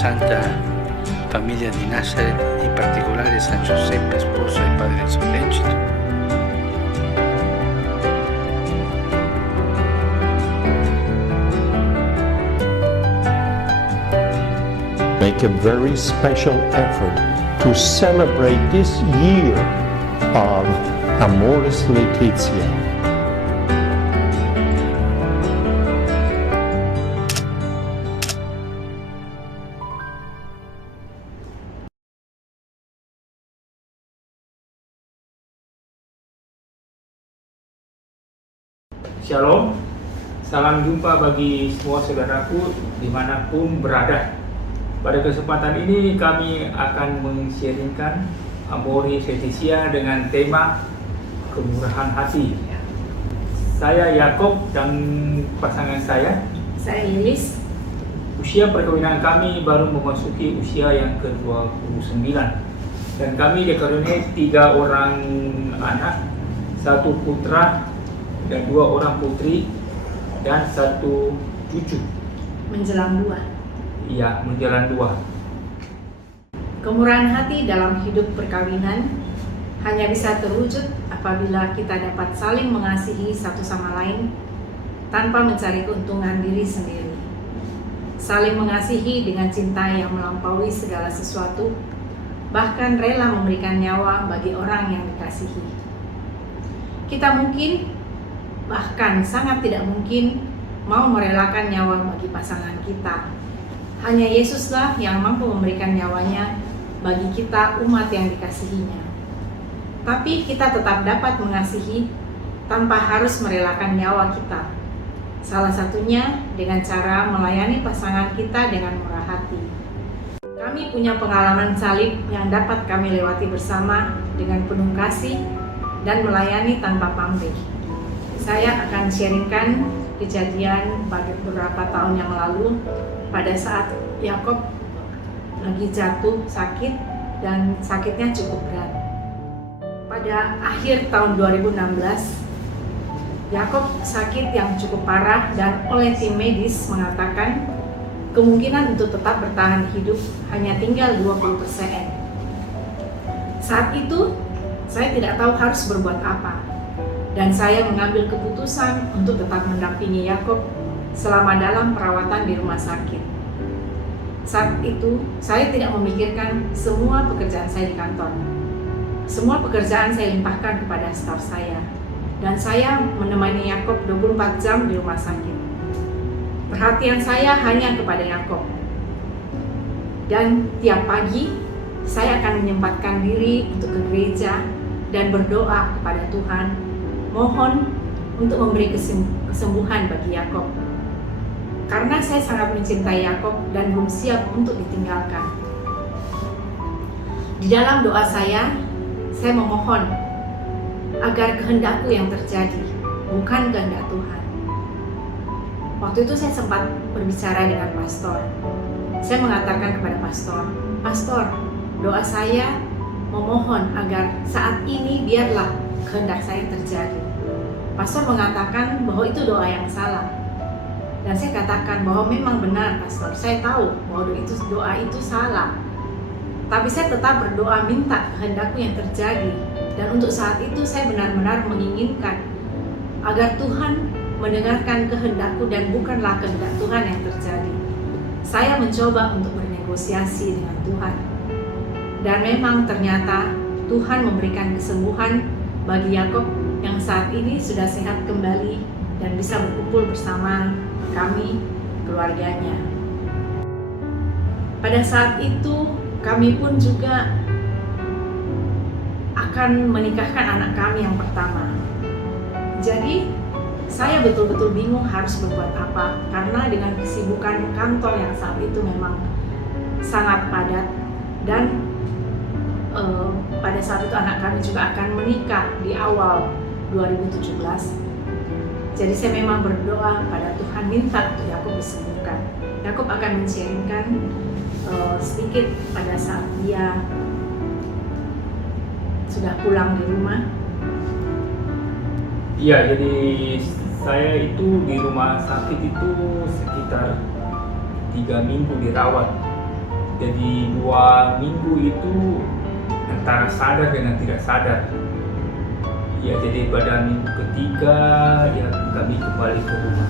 Santa Familia di Nazareth, in particolare San Giuseppe, sposo e padre sollecito. Make a very special effort to celebrate this year of Amoris Laetitia. Shalom, salam jumpa bagi semua saudaraku dimanapun berada. Pada kesempatan ini kami akan men-sharingkan Amoris Laetitia dengan tema kemurahan hati. Saya Yakob dan pasangan saya Lilis. Usia perkawinan kami baru memasuki usia yang ke-29 dan kami dikaruniai 3 orang anak, 1 putra dan 2 orang putri dan 1 cucu. Menjelang 2. Iya, menjelang 2. Kemurahan hati dalam hidup perkawinan hanya bisa terwujud apabila kita dapat saling mengasihi satu sama lain tanpa mencari keuntungan diri sendiri. Saling mengasihi dengan cinta yang melampaui segala sesuatu, bahkan rela memberikan nyawa bagi orang yang dikasihi. Kita mungkin, bahkan sangat tidak mungkin, mau merelakan nyawa bagi pasangan kita. Hanya Yesuslah yang mampu memberikan nyawanya bagi kita umat yang dikasihinya. Tapi kita tetap dapat mengasihi tanpa harus merelakan nyawa kita. Salah satunya dengan cara melayani pasangan kita dengan murah hati. Kami punya pengalaman salib yang dapat kami lewati bersama dengan penuh kasih dan melayani tanpa pamrih. Saya akan sharingkan kejadian pada beberapa tahun yang lalu pada saat Yakob lagi jatuh sakit dan sakitnya cukup berat. Pada akhir tahun 2016, Yakob sakit yang cukup parah dan oleh tim medis mengatakan kemungkinan untuk tetap bertahan hidup hanya tinggal 20%. Saat itu, saya tidak tahu harus berbuat apa. Dan saya mengambil keputusan untuk tetap mendampingi Yakob selama dalam perawatan di rumah sakit. Saat itu, saya tidak memikirkan semua pekerjaan saya di kantor. Semua pekerjaan saya limpahkan kepada staf saya. Dan saya menemani Yakob 24 jam di rumah sakit. Perhatian saya hanya kepada Yakob. Dan tiap pagi, saya akan menyempatkan diri untuk ke gereja dan berdoa kepada Tuhan, mohon untuk memberi kesembuhan bagi Yakob. Karena saya sangat mencintai Yakob dan belum siap untuk ditinggalkan. Di dalam doa saya memohon agar kehendakku yang terjadi, bukan kehendak Tuhan. Waktu itu saya sempat berbicara dengan pastor. Saya mengatakan kepada pastor, doa saya memohon agar saat ini biarlah kehendak saya terjadi. Pastor mengatakan bahwa itu doa yang salah. Dan saya katakan bahwa memang benar pastor, saya tahu bahwa doa itu salah. Tapi saya tetap berdoa minta kehendakku yang terjadi. Dan untuk saat itu saya benar-benar menginginkan agar Tuhan mendengarkan kehendakku dan bukanlah kehendak Tuhan yang terjadi. Saya mencoba untuk bernegosiasi dengan Tuhan. Dan memang ternyata Tuhan memberikan kesembuhan bagi Yakob yang saat ini sudah sehat kembali dan bisa berkumpul bersama kami, keluarganya. Pada saat itu kami pun juga akan menikahkan anak kami yang pertama. Jadi saya betul-betul bingung harus berbuat apa, karena dengan kesibukan kantor yang saat itu memang sangat padat. Dan pada saat itu anak kami juga akan menikah di awal 2017. Jadi saya memang berdoa pada Tuhan minta untuk Yakob disembuhkan. Yakob akan men-sharingkan sedikit pada saat dia sudah pulang di rumah. Iya, jadi saya itu di rumah sakit itu sekitar 3 minggu dirawat. Jadi 2 minggu itu antara sadar dengan tidak sadar. Ya, jadi pada minggu ketiga ya kami kembali ke rumah.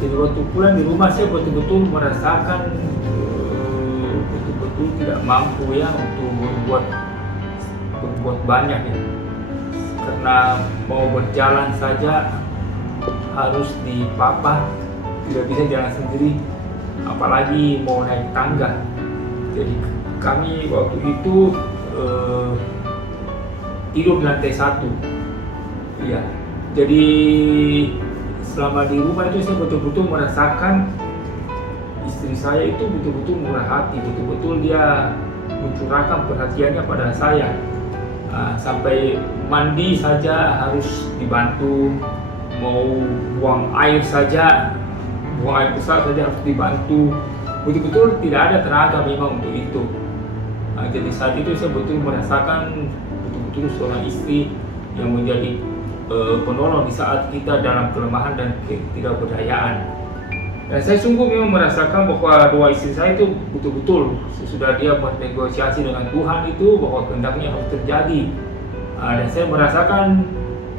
Jadi waktu pulang di rumah saya betul-betul merasakan betul-betul tidak mampu ya untuk berbuat banyak ya. Karena mau berjalan saja harus dipapah, tidak bisa jalan sendiri, apalagi mau naik tangga. Jadi kami waktu itu tidur di lantai 1. Ya, jadi selama di rumah itu saya betul-betul merasakan istri saya itu betul-betul murah hati, betul-betul dia mencurahkan perhatiannya pada saya. Sampai mandi saja harus dibantu, mau buang air saja, buang air besar saja harus dibantu. Betul-betul tidak ada tenaga memang untuk itu. Jadi saat itu saya betul merasakan betul-betul seorang istri yang menjadi penolong di saat kita dalam kelemahan dan ketidakberdayaan. Dan saya sungguh memang merasakan bahwa doa istri saya itu betul-betul sesudah dia bernegosiasi dengan Tuhan itu bahwa kehendaknya harus terjadi. Dan saya merasakan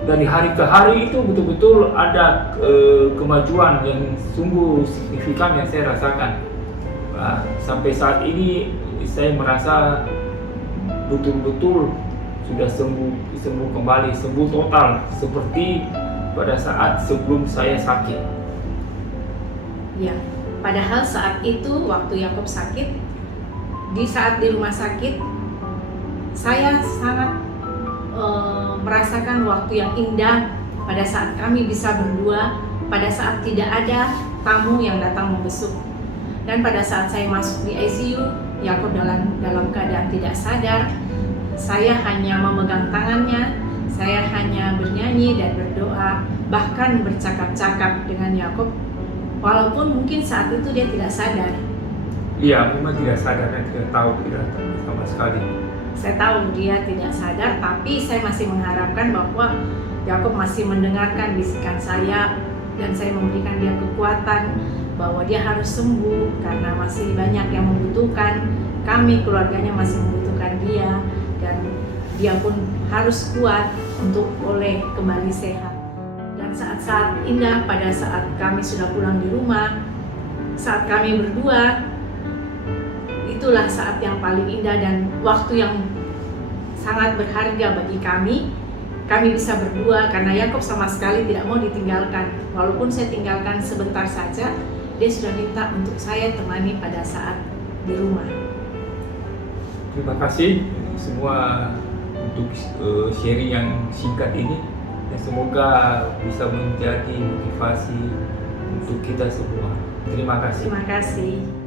dari hari ke hari itu betul-betul ada kemajuan yang sungguh signifikan yang saya rasakan. Sampai saat ini saya merasa betul-betul sudah sembuh kembali, sembuh total seperti pada saat sebelum saya sakit. Ya, padahal saat itu waktu Yakob sakit, di saat di rumah sakit, saya sangat merasakan waktu yang indah pada saat kami bisa berdua, pada saat tidak ada tamu yang datang membesuk. Dan pada saat saya masuk di ICU, Yakob dalam keadaan tidak sadar, saya hanya memegang tangannya, saya hanya bernyanyi dan berdoa, bahkan bercakap-cakap dengan Yakob. Walaupun mungkin saat itu dia tidak sadar. Iya, memang tidak sadar dan tidak tahu, tidak sama sekali. Saya tahu dia tidak sadar, tapi saya masih mengharapkan bahwa Yakob masih mendengarkan bisikan saya dan saya memberikan dia kekuatan bahwa dia harus sembuh karena masih banyak yang membutuhkan. Kami keluarganya masih membutuhkan dia dan dia pun harus kuat untuk boleh kembali sehat. Dan saat-saat indah pada saat kami sudah pulang di rumah, saat kami berdua, itulah saat yang paling indah dan waktu yang sangat berharga bagi kami. Kami bisa berdua karena Yakob sama sekali tidak mau ditinggalkan. Walaupun saya tinggalkan sebentar saja, dia sudah minta untuk saya temani pada saat di rumah. Terima kasih semua untuk sharing yang singkat ini. Dan semoga bisa menjadi motivasi untuk kita semua. Terima kasih. Terima kasih.